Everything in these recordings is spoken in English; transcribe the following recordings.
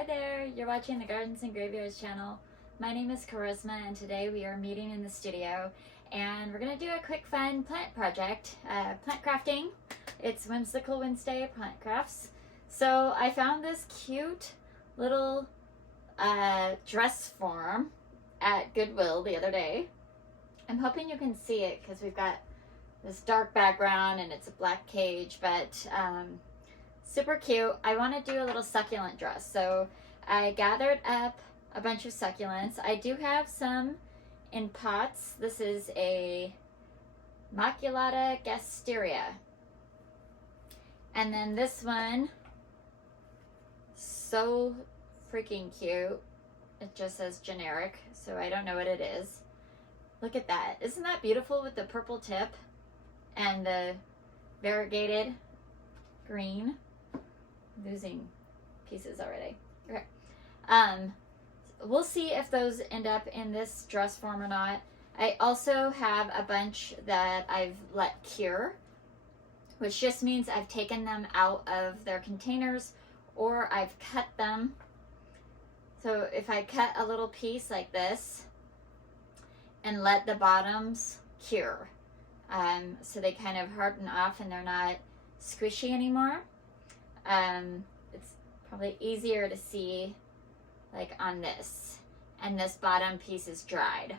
Hi there, you're watching the Gardens and Graveyards channel. My name is Charisma and today we are meeting in the studio and we're going to do a quick fun plant project, plant crafting. It's Whimsical Wednesday Plant Crafts. So I found this cute little dress form at Goodwill the other day. I'm hoping you can see it because we've got this dark background and it's a black cage, but super cute. I want to do a little succulent dress. So I gathered up a bunch of succulents. I do have some in pots. This is a Maculata gasteria. And then this one, so freaking cute. It just says generic, so I don't know what it is. Look at that. Isn't that beautiful with the purple tip and the variegated green? Losing pieces already. Okay. We'll see if those end up in this dress form or not. I also have a bunch that I've let cure, which just means I've taken them out of their containers or I've cut them. So if I cut a little piece like this and let the bottoms cure, so they kind of harden off and they're not squishy anymore. It's probably easier to see like on this, and this bottom piece is dried.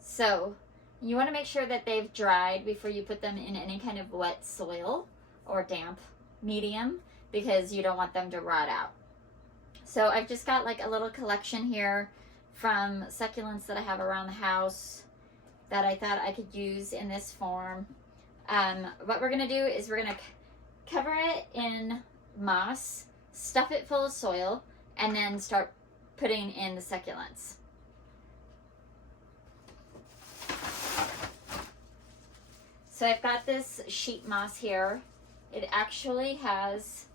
So you want to make sure that they've dried before you put them in any kind of wet soil or damp medium, because you don't want them to rot out. So I've just got like a little collection here from succulents that I have around the house that I thought I could use in this form. What we're going to do is we're going to cover it in moss, stuff it full of soil, and then start putting in the succulents. So I've got this sheet moss here. It actually has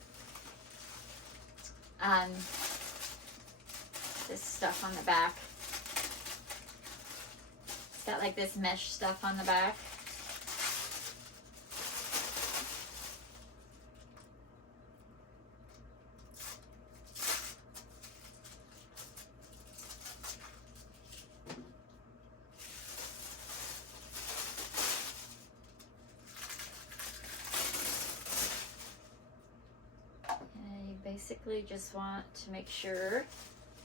this stuff on the back. It's got like this mesh stuff on the back. Basically just want to make sure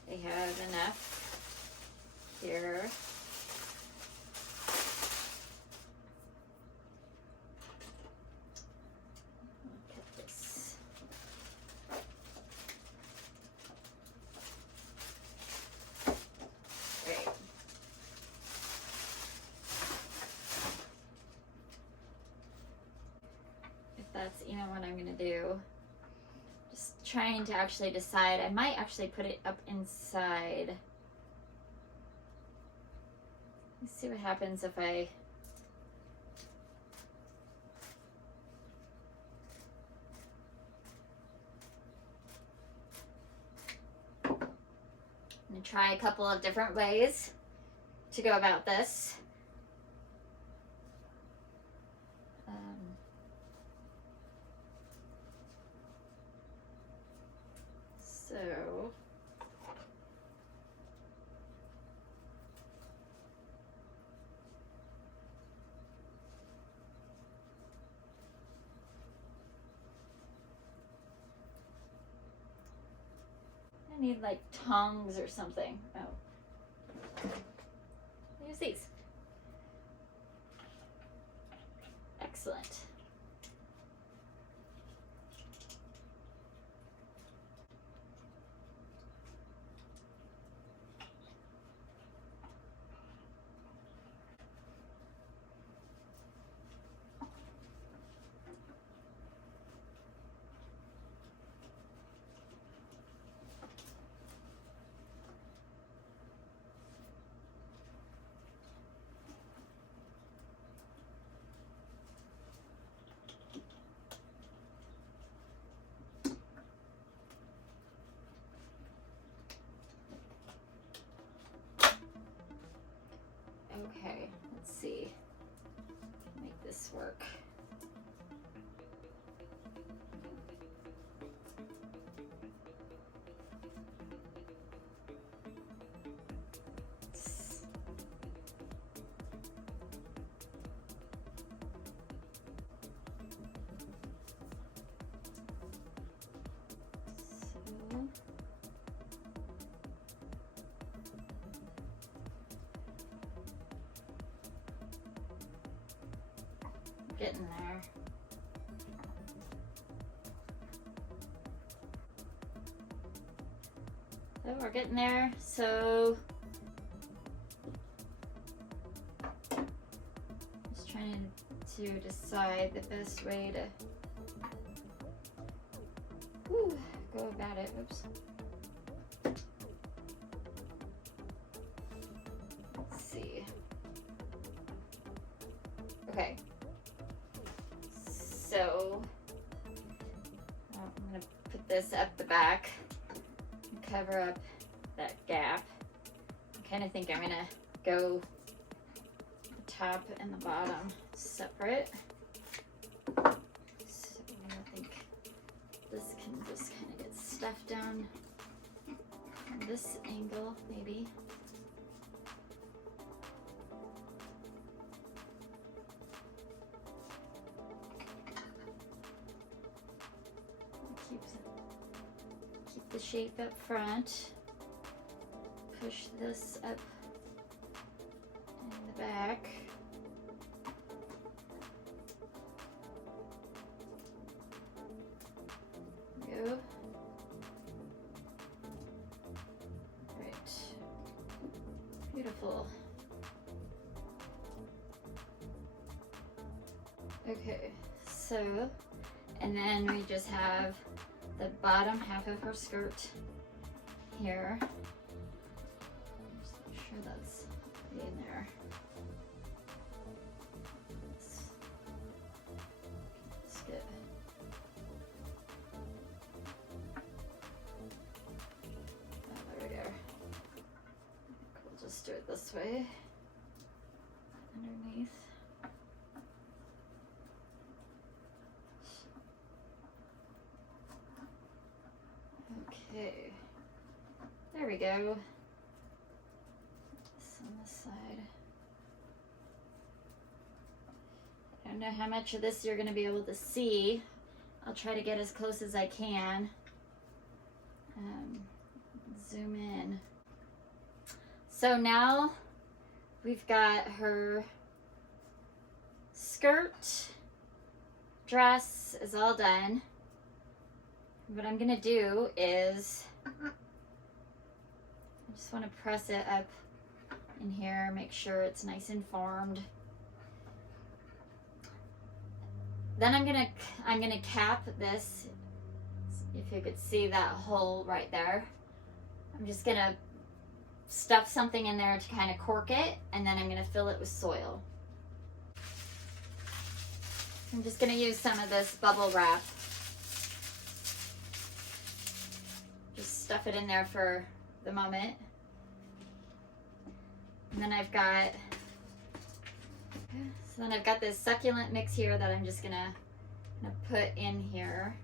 they have enough here. Cut this. Great. If that's even what I'm going to do. Trying to actually decide. I might actually put it up inside. Let's see what happens if I I'm gonna try a couple of different ways to go about this. So I need like tongs or something. Oh, use these. Excellent. getting there. So we're getting there. So just trying to decide the best way to go about it. Oops. Let's see. Okay. So I'm gonna put this up the back and cover up that gap. I kind of think I'm gonna go the top and the bottom separate. So I think this can just kind of get stuffed down from this angle, maybe. Keep the shape up front. Push this up in the back. Go. Right. Beautiful. Okay, so, and then we just have the bottom half of her skirt here. Just make sure that's in there. Let's get there we go. We'll just do it this way underneath. Okay, there we go. This on this side. I don't know how much of this you're going to be able to see. I'll try to get as close as I can. Zoom in. So now we've got her skirt, dress is all done. What I'm gonna do is, I just want to press it up in here, make sure it's nice and formed. Then I'm gonna cap this. If you could see that hole right there, I'm just gonna stuff something in there to kind of cork it, and then I'm gonna fill it with soil. I'm just gonna use some of this bubble wrap. Stuff it in there for the moment. And then I've got this succulent mix here that I'm just gonna put in here.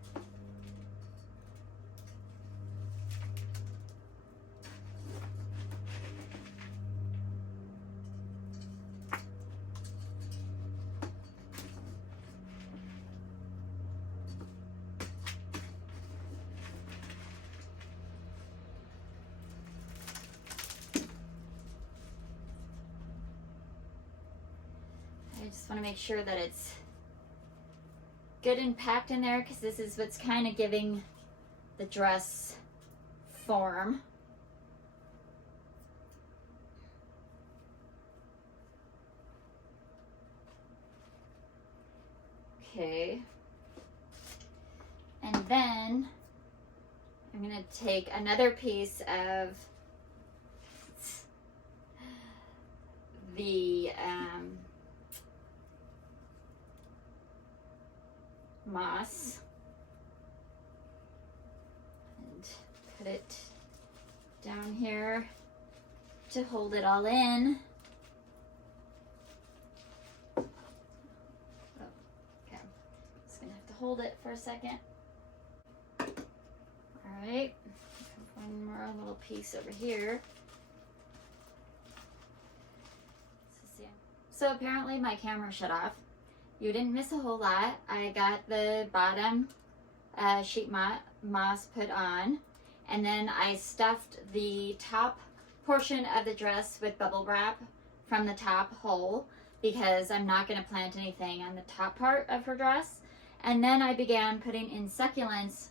I just want to make sure that it's good and packed in there, because this is what's kind of giving the dress form. Okay. And then I'm going to take another piece of the moss and put it down here to hold it all in. Oh, okay, just gonna have to hold it for a second. All right, one more little piece over here. So apparently my camera shut off. You didn't miss a whole lot. I got the bottom sheet moss put on, and then I stuffed the top portion of the dress with bubble wrap from the top hole. because I'm not going to plant anything on the top part of her dress. And then I began putting in succulents,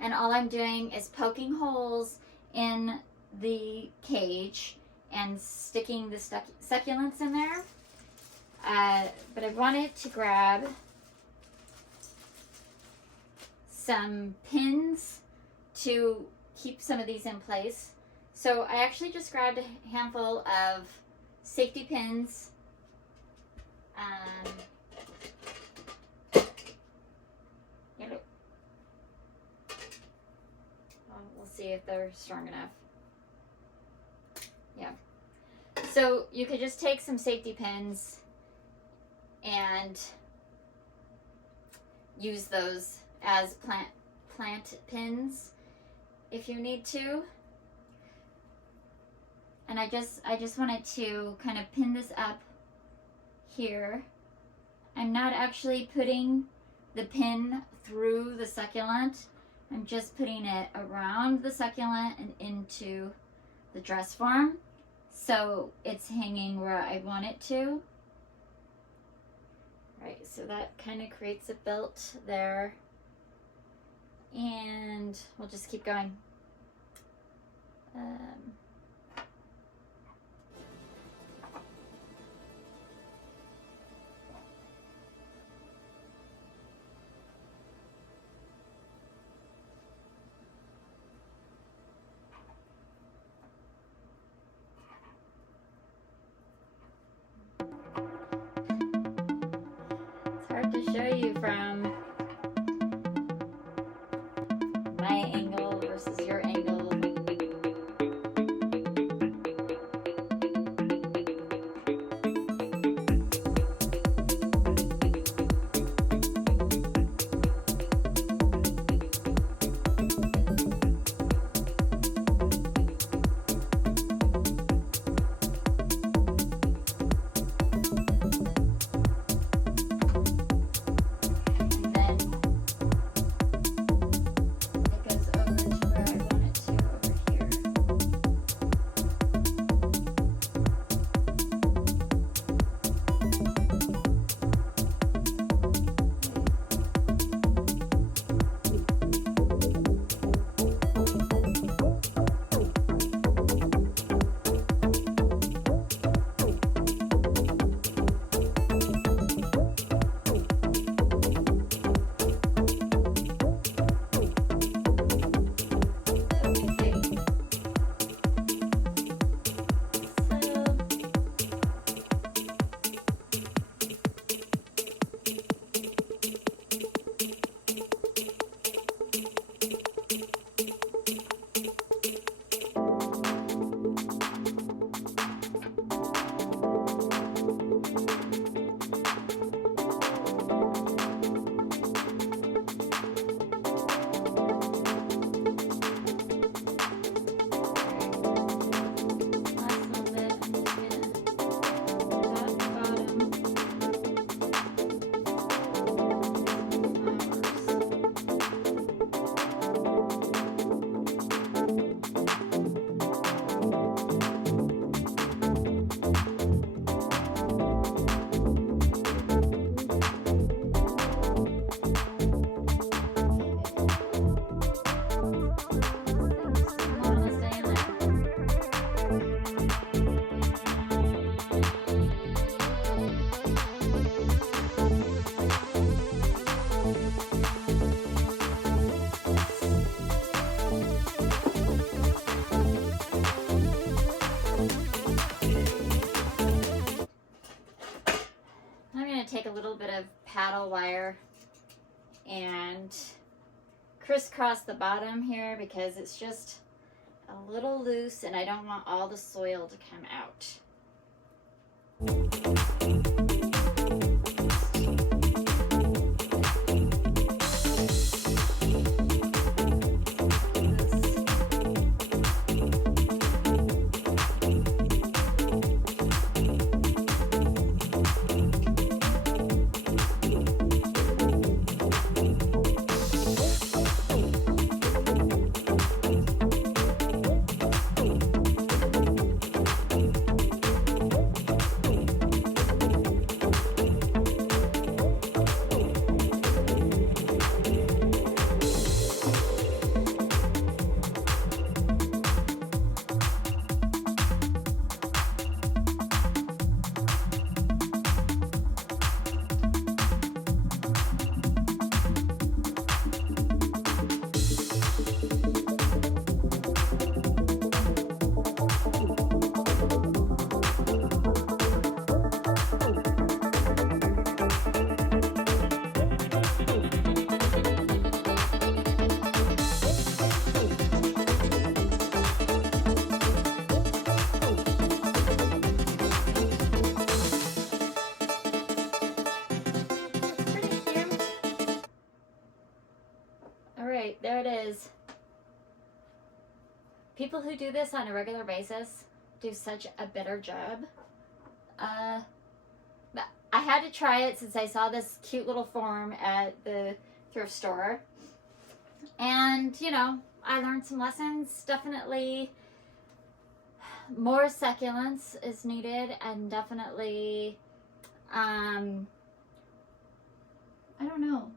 and all I'm doing is poking holes in the cage and sticking the succulents in there. But I wanted to grab some pins to keep some of these in place. So I actually just grabbed a handful of safety pins. We'll see if they're strong enough. Yeah. So you could just take some safety pins and use those as plant pins if you need to. And I just wanted to kind of pin this up here. I'm not actually putting the pin through the succulent. I'm just putting it around the succulent and into the dress form, so it's hanging where I want it to. Right, so that kind of creates a belt there, and we'll just keep going. To show you from my angle versus your angle. Take a little bit of paddle wire and crisscross the bottom here because it's just a little loose and I don't want all the soil to come out. is people who do this on a regular basis do such a better job. I had to try it since I saw this cute little form at the thrift store. And, you know, I learned some lessons. Definitely more succulents is needed, and definitely, I don't know.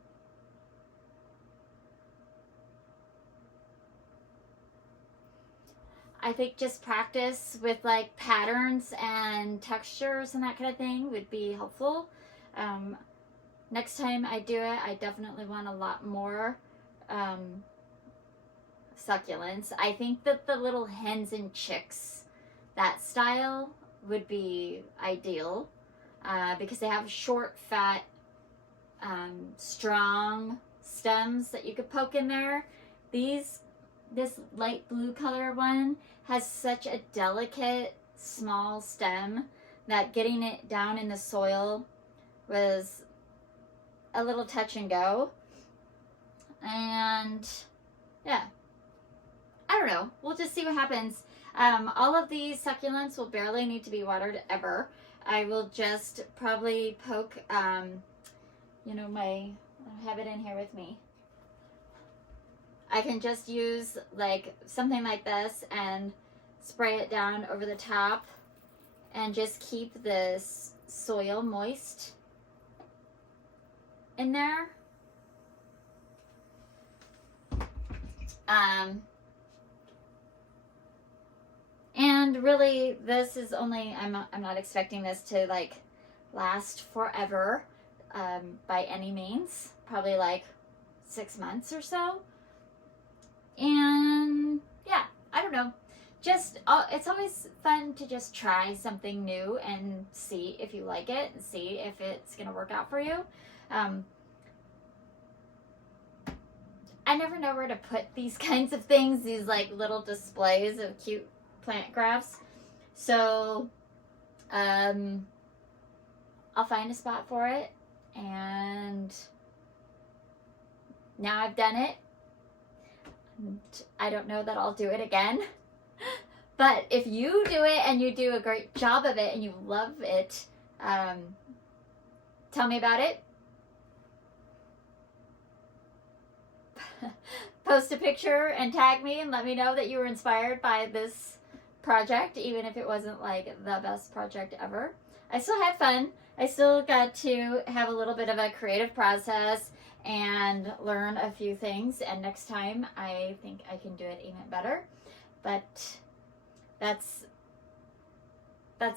I think just practice with like patterns and textures and that kind of thing would be helpful. Next time I do it, I definitely want a lot more succulents. I think that the little hens and chicks, that style would be ideal because they have short, fat, strong stems that you could poke in there. This light blue color one has such a delicate, small stem that getting it down in the soil was a little touch and go. And yeah, I don't know. We'll just see what happens. All of these succulents will barely need to be watered ever. I will just probably poke, you know, I have it in here with me. I can just use like something like this and spray it down over the top and just keep this soil moist in there. And really this is only, I'm not expecting this to like last forever by any means, probably like 6 months or so. And yeah, I don't know. Just, it's always fun to just try something new and see if you like it and see if it's going to work out for you. I never know where to put these kinds of things, these like little displays of cute plant grafts. So, I'll find a spot for it, and now I've done it. I don't know that I'll do it again, but if you do it and you do a great job of it and you love it, tell me about it. Post a picture and tag me and let me know that you were inspired by this project, even if it wasn't like the best project ever. I still had fun. I still got to have a little bit of a creative process and learn a few things, and next time I think I can do it even better. But that's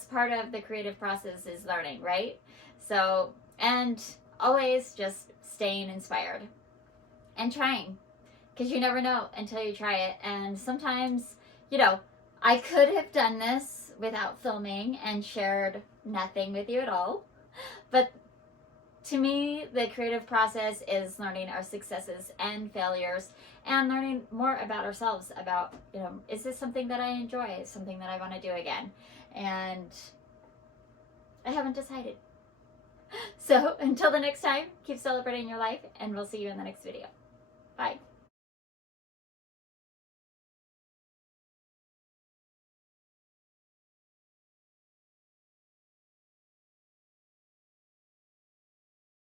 part of the creative process, is learning, right? So, and always just staying inspired and trying, because you never know until you try it. And sometimes, you know, I could have done this without filming and shared nothing with you at all, but to me, the creative process is learning our successes and failures and learning more about ourselves, about, you know, is this something that I enjoy? Something that I want to do again? And I haven't decided. So until the next time, keep celebrating your life, and we'll see you in the next video. Bye.